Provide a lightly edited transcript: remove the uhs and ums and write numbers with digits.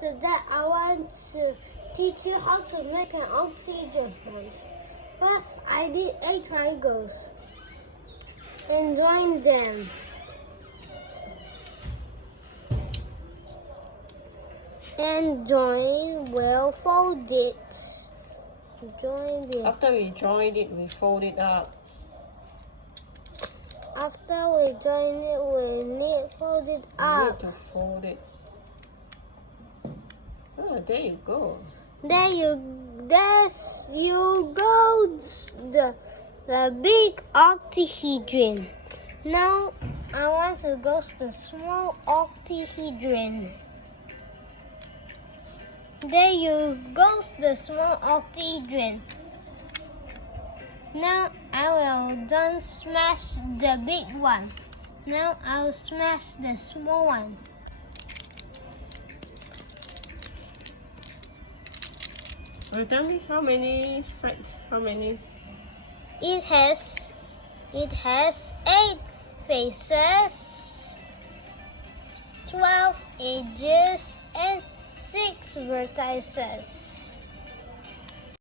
Today I want to teach you how to make an octahedron. First, I did 8 triangles and join them. And join well folded. Join it. After we joined it, we fold it up. After we join it, we need fold it We up. need to fold it. Oh, there you go. There you go. The big octahedron. Now I want to go to the small octahedron. There you go, the small octahedron. Now I will done smash the big one. Now I will smash the small one. Tell me how many sides? How many? It has 8 faces, 12 edges, and 6 vertices.